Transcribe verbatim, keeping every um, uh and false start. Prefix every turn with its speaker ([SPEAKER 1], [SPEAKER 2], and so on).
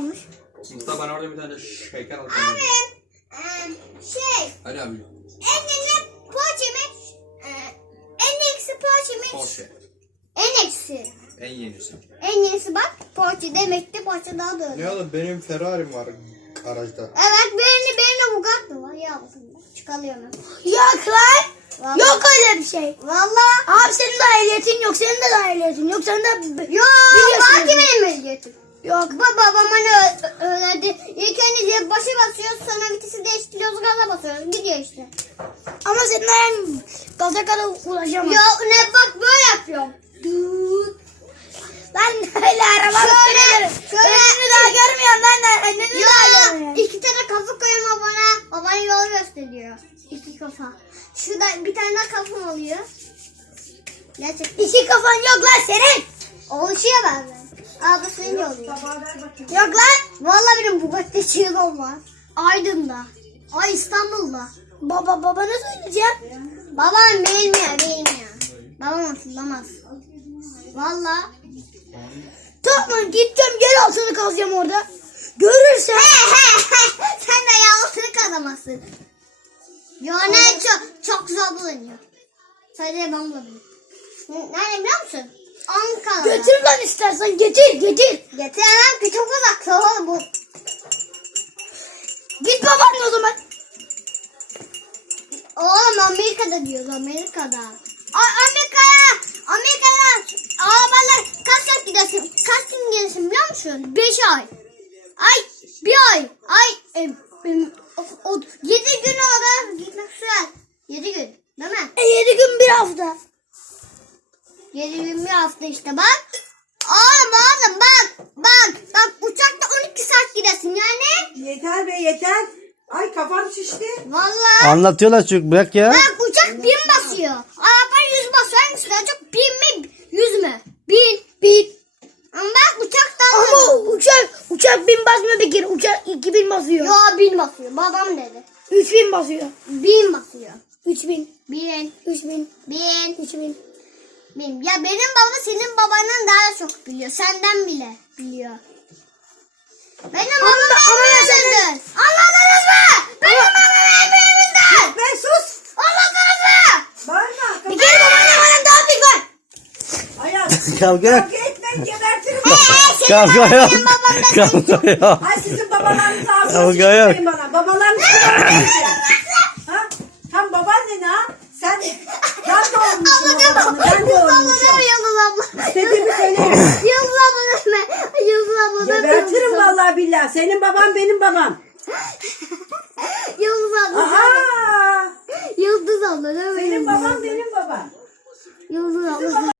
[SPEAKER 1] olmuş?
[SPEAKER 2] Mustafa bana orada bir tane şeker al.
[SPEAKER 3] Abi e, şey
[SPEAKER 2] Hadi abi.
[SPEAKER 3] en yeni poğaça mı? E, en eksi poğaça mı?
[SPEAKER 2] Porsche.
[SPEAKER 3] En eksi.
[SPEAKER 2] En yenisi.
[SPEAKER 3] En yenisi bak poğaça demekti poğaça daha da öyle.
[SPEAKER 4] Ne oğlum benim Ferrari'm var garajda.
[SPEAKER 3] Evet benim benim Bugatti var ya aslında. Çıkarıyorum.
[SPEAKER 1] Yok lan.
[SPEAKER 3] Vallahi.
[SPEAKER 1] Yok öyle bir şey.
[SPEAKER 3] Vallahi.
[SPEAKER 1] Abi senin de ehliyetin yok. Senin de daha ehliyetin yok. Sen de
[SPEAKER 3] Yok
[SPEAKER 1] biliyorsun.
[SPEAKER 3] var ki benim ehliyetim.
[SPEAKER 1] Yok.
[SPEAKER 3] Baba babam hani ö- öğrendi. İlk önce başı basıyoruz sonra vitesi değiştiriyoruz gaza basıyoruz. Gidiyor işte.
[SPEAKER 1] Ama senin ayağın gaza kadar ulaşamaz.
[SPEAKER 3] Ya ne bak böyle yapıyorum. Düt.
[SPEAKER 1] Lan öyle araba
[SPEAKER 3] Şöyle,
[SPEAKER 1] sürüyorum.
[SPEAKER 3] şöyle.
[SPEAKER 1] Önünü daha görmüyorum ben de. Önünü daha
[SPEAKER 3] Ya
[SPEAKER 1] görmüyorum.
[SPEAKER 3] iki tane kafa koyuyorum babana. Babana yol gösteriyor. İki kafa. Şurada bir tane daha kafam oluyor. Gerçekten.
[SPEAKER 1] İki kafan yok lan senin.
[SPEAKER 3] Oluşuyor bazen. Ablasının oluyor.
[SPEAKER 1] Yok lan.
[SPEAKER 3] Vallahi benim Bugatti çığlığım var. Aydın'da. Ay İstanbul'da.
[SPEAKER 1] Baba babana söyleyeceğim.
[SPEAKER 3] Babam bilmiyor bilmiyor. Babam hatırlamaz. Vallahi.
[SPEAKER 1] Tamam gideceğim yer altını kazacağım orada. Görürsen.
[SPEAKER 3] Sen de yalnızlık kazamazsın. Yani çok, çok zor bulunuyor. Sadece ben bulabilirim. Nerede biliyor musun? Ankara'da.
[SPEAKER 1] Götür lan istersen getir getir.
[SPEAKER 3] Getiremem ki çok uzak. Soğuk bu.
[SPEAKER 1] Git babanla o zaman.
[SPEAKER 3] Oğlum Amerika'da diyoruz Amerika'da. A- Amerika'ya. Amerika'ya. Arabalar kaç saat gidersin? Kaç gün gidersin biliyor musun? Beş ay. Ay bir ay. Ay. E, e, o, o, yedi gün orada gitmek sürer. Yedi gün. Değil mi?
[SPEAKER 1] E, yedi gün bir hafta.
[SPEAKER 3] Yedi gün bir hafta işte bak. Oğlum oğlum bak. Bak. Bak uçakta on iki saat gidersin yani.
[SPEAKER 5] Yeter be yeter. Ay kafam şişti.
[SPEAKER 3] Vallahi.
[SPEAKER 6] Anlatıyorlar çünkü bırak ya.
[SPEAKER 3] Bak uçak bin basıyor. Araba yüz basıyor. Hangisi daha çok? Bin mi? Yüz mü? Bin.
[SPEAKER 1] Bin.
[SPEAKER 3] Ama bak uçaktan
[SPEAKER 1] Ama uçak uçak bin basmıyor bir kere. Uçak iki bin basıyor.
[SPEAKER 3] Yo bin basıyor. Babam dedi.
[SPEAKER 1] Üç bin basıyor.
[SPEAKER 3] Bin basıyor.
[SPEAKER 1] Üç bin.
[SPEAKER 3] Bin.
[SPEAKER 1] Üç bin.
[SPEAKER 3] Bin.
[SPEAKER 1] Üç bin.
[SPEAKER 3] Bin. Ya benim baba senin babandan daha çok biliyor. Senden bile biliyor. Benim babam
[SPEAKER 1] Ama- ama ya
[SPEAKER 3] en
[SPEAKER 1] senin-
[SPEAKER 3] büyüğüdür. Anladınız mı? Benim babam en büyüğümüzdür.
[SPEAKER 5] Be sus.
[SPEAKER 3] Anladınız mı?
[SPEAKER 5] Bağırma.
[SPEAKER 1] Bir kere babanla bana daha büyük var.
[SPEAKER 5] Ayaz.
[SPEAKER 6] Kavga yok.
[SPEAKER 5] Kavga etmeyin gebertirim.
[SPEAKER 6] Kavga yok. Kavga yok.
[SPEAKER 5] Ay sizin babalarınız ağzına
[SPEAKER 6] Kavga yok.
[SPEAKER 5] sıçmayın bana. Babalarınız kıvırmayın. Ha? Tam babaannen ha. Sen ben de olmuşum o babanı. Ben de
[SPEAKER 3] Yıldız abla
[SPEAKER 5] olmuşum.
[SPEAKER 3] deme Yıldız abla.
[SPEAKER 5] İstediğimi söyleyeyim.
[SPEAKER 3] Yıldız abla deme. Yıldız abla deme.
[SPEAKER 5] Gebertirim vallahi billahi. Senin baban benim babam.
[SPEAKER 3] Yıldız abla.
[SPEAKER 5] Aha.
[SPEAKER 3] Yıldız abla deme.
[SPEAKER 5] Senin
[SPEAKER 3] Yıldız
[SPEAKER 5] baban
[SPEAKER 3] abla.
[SPEAKER 5] benim babam.
[SPEAKER 3] Yıldız abla.